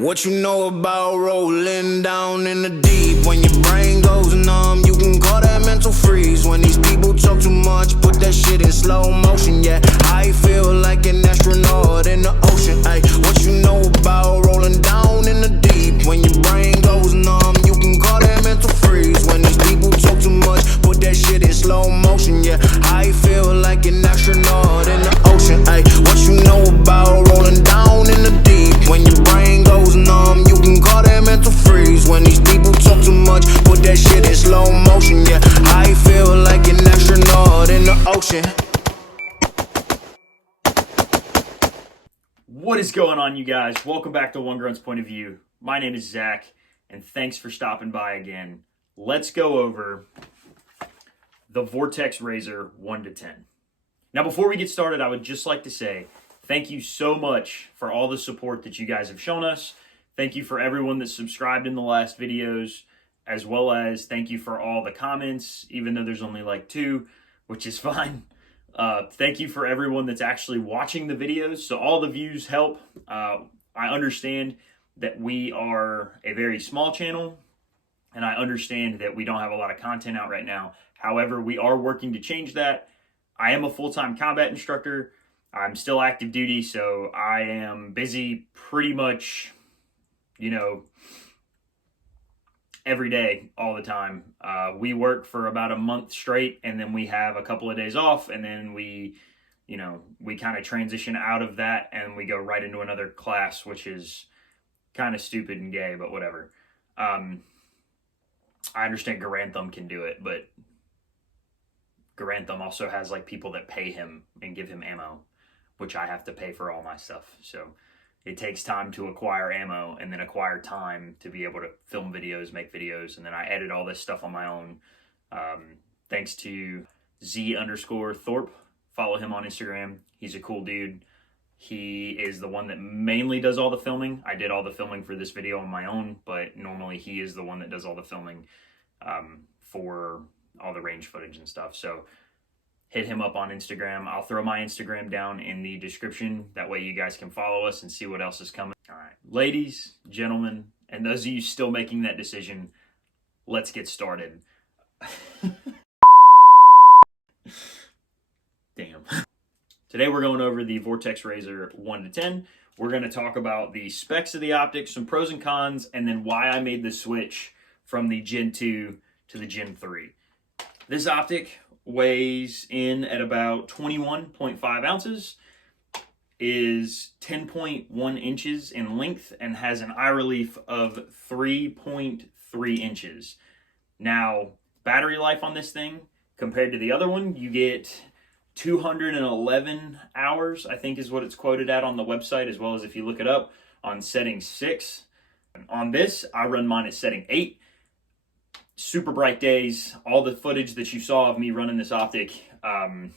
What you know about rolling down in the deep? When your brain goes numb, you can call that mental freeze. When these people talk too much, put that shit in slow motion. Yeah, I feel like an astronaut in the ocean. Ay, what you know about rolling down in the deep? When your brain goes numb, you can call that mental freeze. When these people talk too much, put that shit in slow motion. Yeah, I feel like an astronaut in the ocean. Ay, what you know about rolling down in the deep? When your brain goes numb, you can call that mental freeze. When these people talk too much, put that shit in slow motion. Yeah, I feel like an astronaut in the ocean. What is going on, you guys? Welcome back to One Grunt's Point of View. My name is Zach, and thanks for stopping by again. Let's go over the Vortex Razor 1 to 10. Now, before we get started, I would just like to say thank you so much for all the support that you guys have shown us. Thank you for everyone that subscribed in the last videos, as well as thank you for all the comments, even though there's only like 2, which is fine. Thank you for everyone that's actually watching the videos. So all the views help. I understand that we are a very small channel, and I understand that we don't have a lot of content out right now. However, we are working to change that. I am a full-time combat instructor. I'm still active duty, so I am busy pretty much, every day, all the time. We work for about a month straight, and then we have a couple of days off, and then we kind of transition out of that, and we go right into another class, which is kind of stupid and gay, but whatever. I understand Garantham can do it, but Garantham also has like people that pay him and give him ammo, which I have to pay for all my stuff. So it takes time to acquire ammo and then acquire time to be able to film videos, make videos, and then I edit all this stuff on my own. Thanks to Z_Thorpe. Follow him on Instagram. He's a cool dude. He is the one that mainly does all the filming. I did all the filming for this video on my own, but normally he is the one that does all the filming for all the range footage and stuff. So hit him up on Instagram. I'll throw my Instagram down in the description. That way you guys can follow us and see what else is coming. All right, ladies, gentlemen, and those of you still making that decision, let's get started. Damn. Today we're going over the Vortex Razor 1 to 10. We're going to talk about the specs of the optics, some pros and cons, and then why I made the switch from the Gen 2 to the Gen 3. This optic weighs in at about 21.5 ounces, is 10.1 inches in length, and has an eye relief of 3.3 inches. Now, battery life on this thing, compared to the other one, you get 211 hours, I think is what it's quoted at on the website, as well as if you look it up on setting 6. On this, I run mine at setting 8. Super bright days. All the footage that you saw of me running this optic, I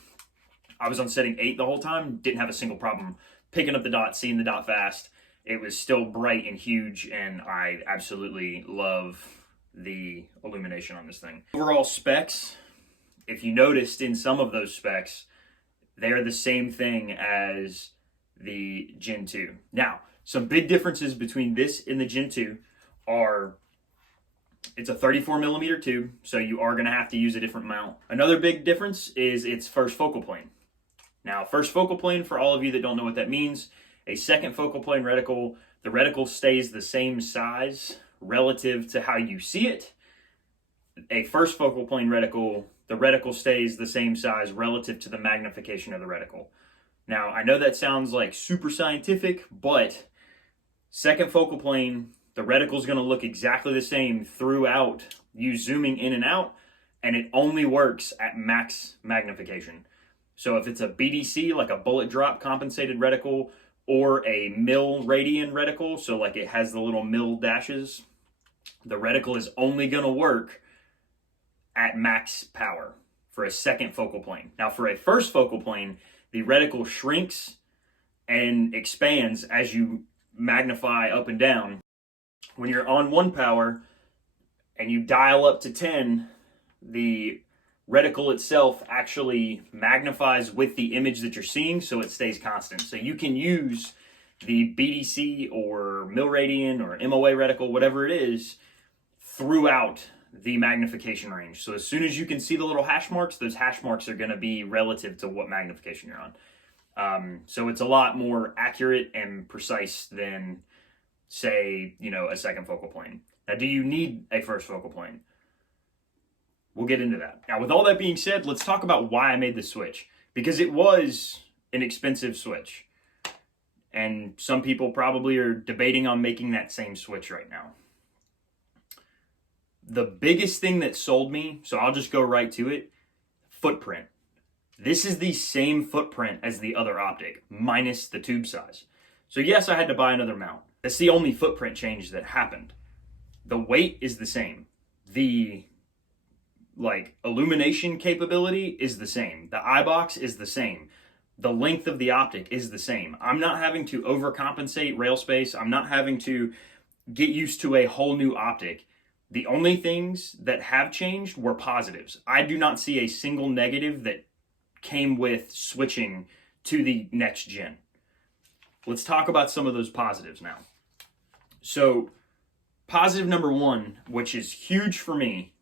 was on setting 8 the whole time. Didn't have a single problem picking up the dot, seeing the dot fast. It was still bright and huge, and I absolutely love the illumination on this thing. Overall specs, if you noticed in some of those specs, they're the same thing as the Gen 2. Now, some big differences between this and the Gen 2 are it's a 34 millimeter tube, so you are going to have to use a different mount. Another big difference is its first focal plane. Now, first focal plane, for all of you that don't know what that means, a second focal plane reticle, the reticle stays the same size relative to how you see it. A first focal plane reticle, the reticle stays the same size relative to the magnification of the reticle. Now, I know that sounds like super scientific, but second focal plane, the reticle is going to look exactly the same throughout you zooming in and out, and it only works at max magnification. So if it's a BDC, like a bullet drop compensated reticle, or a mil radian reticle, so like it has the little mil dashes, the reticle is only going to work at max power for a second focal plane. Now for a first focal plane, the reticle shrinks and expands as you magnify up and down. When you're on 1 power and you dial up to 10, the reticle itself actually magnifies with the image that you're seeing, so it stays constant. So you can use the BDC or mil-radian or MOA reticle, whatever it is, throughout the magnification range. So as soon as you can see the little hash marks, those hash marks are going to be relative to what magnification you're on. So it's a lot more accurate and precise than, say, a second focal plane. Now, do you need a first focal plane? We'll get into that. Now, with all that being said, let's talk about why I made the switch. Because it was an expensive switch. And some people probably are debating on making that same switch right now. The biggest thing that sold me, so I'll just go right to it, footprint. This is the same footprint as the other optic, minus the tube size. So yes, I had to buy another mount. That's the only footprint change that happened. The weight is the same. The illumination capability is the same. The eye box is the same. The length of the optic is the same. I'm not having to overcompensate rail space. I'm not having to get used to a whole new optic. The only things that have changed were positives. I do not see a single negative that came with switching to the next gen. Let's talk about some of those positives now. So, positive number one, which is huge for me,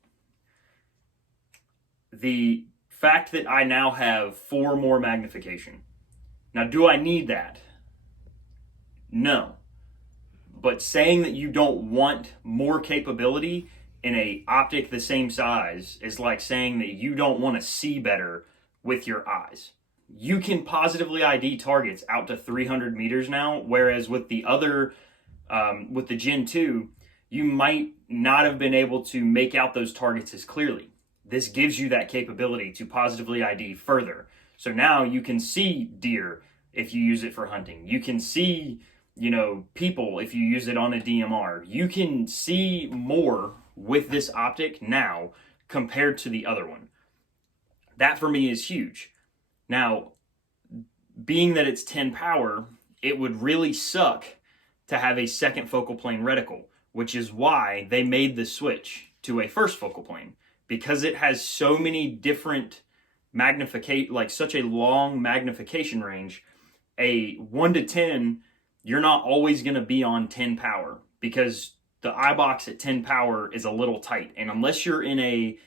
the fact that I now have 4 more magnification. Now, do I need that? No. But saying that you don't want more capability in a optic the same size is like saying that you don't want to see better with your eyes. You can positively ID targets out to 300 meters now, whereas with the other, with the Gen 2, you might not have been able to make out those targets as clearly. This gives you that capability to positively ID further. So now you can see deer if you use it for hunting. You can see, people if you use it on a DMR. You can see more with this optic now compared to the other one. That for me is huge. Now, being that it's 10 power, it would really suck to have a second focal plane reticle, which is why they made the switch to a first focal plane, because it has so many different such a long magnification range. A 1 to 10, you're not always going to be on 10 power because the eye box at 10 power is a little tight. And unless you're in a,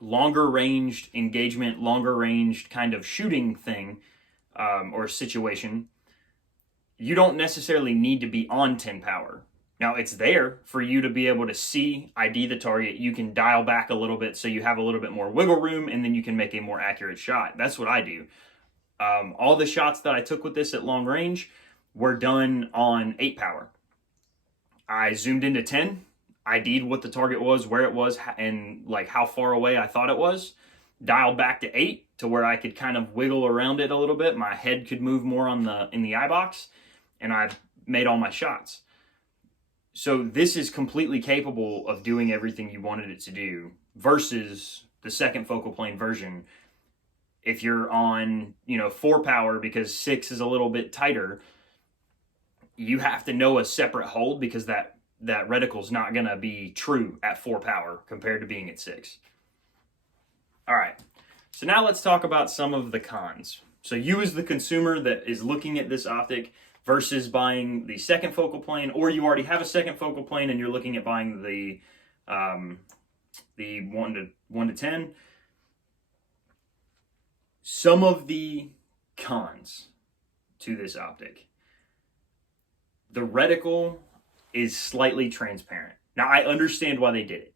longer ranged engagement, longer ranged kind of shooting thing or situation, you don't necessarily need to be on 10 power. Now, it's there for you to be able to see, ID the target. You can dial back a little bit so you have a little bit more wiggle room, and then you can make a more accurate shot. That's what I do. All the shots that I took with this at long range were done on 8 power. I zoomed into 10, ID'd what the target was, where it was, and how far away I thought it was. Dialed back to 8 to where I could kind of wiggle around it a little bit. My head could move more in the eye box, and I made all my shots. So this is completely capable of doing everything you wanted it to do versus the second focal plane version. If you're on, 4 power because 6 is a little bit tighter, you have to know a separate hold because that reticle is not going to be true at 4 power compared to being at 6. All right. So now let's talk about some of the cons. So you as the consumer that is looking at this optic versus buying the second focal plane, or you already have a second focal plane and you're looking at buying the 1 to 10. Some of the cons to this optic. The reticle is slightly transparent. Now, I understand why they did it.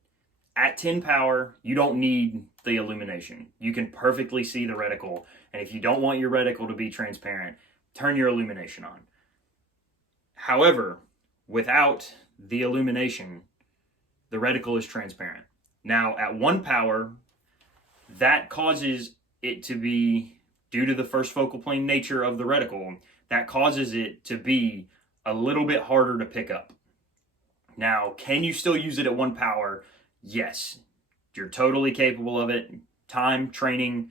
At 10 power, you don't need the illumination. You can perfectly see the reticle, and if you don't want your reticle to be transparent, turn your illumination on. However, without the illumination, the reticle is transparent. Now, at 1 power, that causes it to be, due to the first focal plane nature of the reticle, that causes it to be a little bit harder to pick up. Now, can you still use it at 1 power? Yes. You're totally capable of it. Time, training,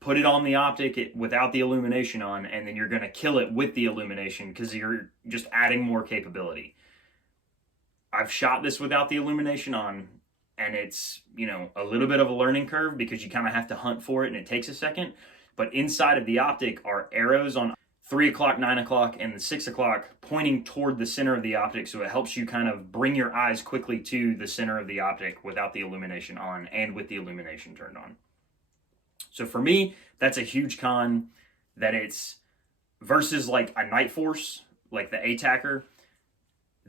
put it on the optic without the illumination on, and then you're going to kill it with the illumination because you're just adding more capability. I've shot this without the illumination on, and it's, a little bit of a learning curve because you kind of have to hunt for it and it takes a second. But inside of the optic are arrows on 3 o'clock, 9 o'clock, and the 6 o'clock pointing toward the center of the optic, so it helps you kind of bring your eyes quickly to the center of the optic without the illumination on and with the illumination turned on. So for me, that's a huge con, that it's versus like a Night Force, like the ATACR.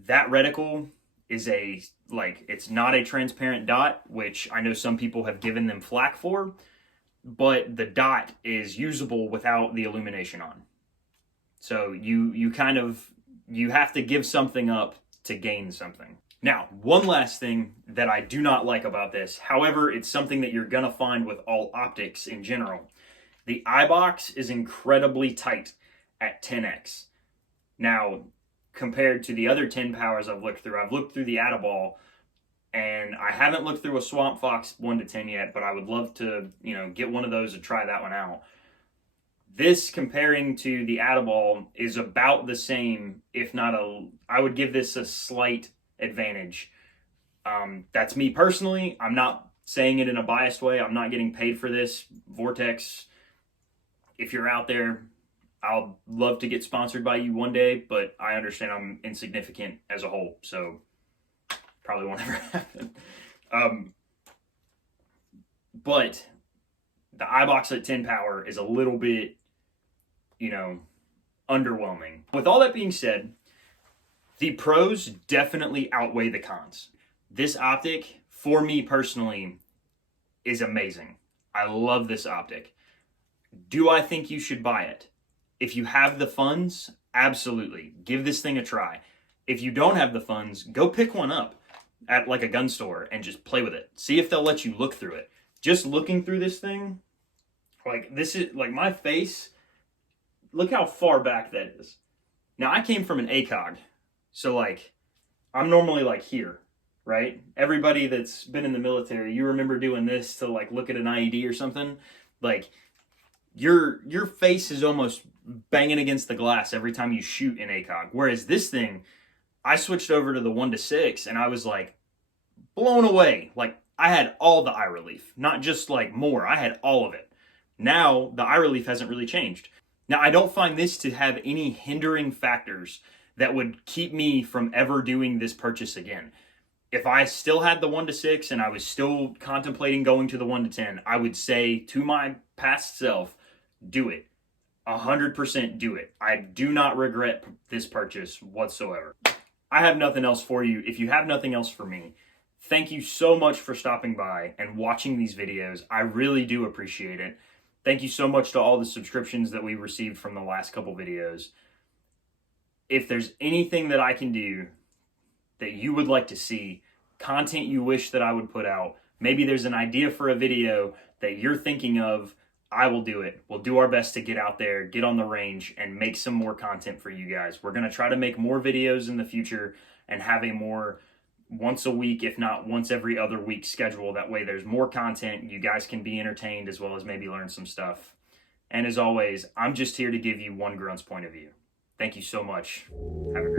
That reticle is it's not a transparent dot, which I know some people have given them flack for, but the dot is usable without the illumination on. So you have to give something up to gain something. Now, one last thing that I do not like about this, however, it's something that you're gonna find with all optics in general. The eye box is incredibly tight at 10x. Now, compared to the other 10 powers I've looked through the Adaball, and I haven't looked through a Swamp Fox 1 to 10 yet, but I would love to, get one of those to try that one out. This, comparing to the Adaball, is about the same, if not I would give this a slight advantage. That's me personally. I'm not saying it in a biased way. I'm not getting paid for this. Vortex, if you're out there, I'll love to get sponsored by you one day, but I understand I'm insignificant as a whole, so probably won't ever happen. But the iBox at 10 power is a little bit, underwhelming. With all that being said, the pros definitely outweigh the cons. This optic, for me personally, is amazing. I love this optic. Do I think you should buy it? If you have the funds, absolutely. Give this thing a try. If you don't have the funds, go pick one up at like a gun store and just play with it. See if they'll let you look through it. Just looking through this thing, this is like my face. Look how far back that is. Now, I came from an ACOG, so I'm normally here, right? Everybody that's been in the military, you remember doing this to look at an IED or something? Your face is almost banging against the glass every time you shoot in ACOG. Whereas this thing, I switched over to the 1 to 6 and I was blown away. I had all the eye relief, not just more. I had all of it. Now the eye relief hasn't really changed. Now, I don't find this to have any hindering factors that would keep me from ever doing this purchase again. If I still had the 1 to 6 and I was still contemplating going to the 1 to 10, I would say to my past self, do it. 100% do it. I do not regret this purchase whatsoever. I have nothing else for you. If you have nothing else for me, thank you so much for stopping by and watching these videos. I really do appreciate it. Thank you so much to all the subscriptions that we received from the last couple videos. If there's anything that I can do that you would like to see, content you wish that I would put out, maybe there's an idea for a video that you're thinking of, I will do it. We'll do our best to get out there, get on the range, and make some more content for you guys. We're going to try to make more videos in the future and have a more once a week, if not once every other week schedule. That way there's more content. You guys can be entertained as well as maybe learn some stuff. And as always, I'm just here to give you one grunt's point of view. Thank you so much. Have a great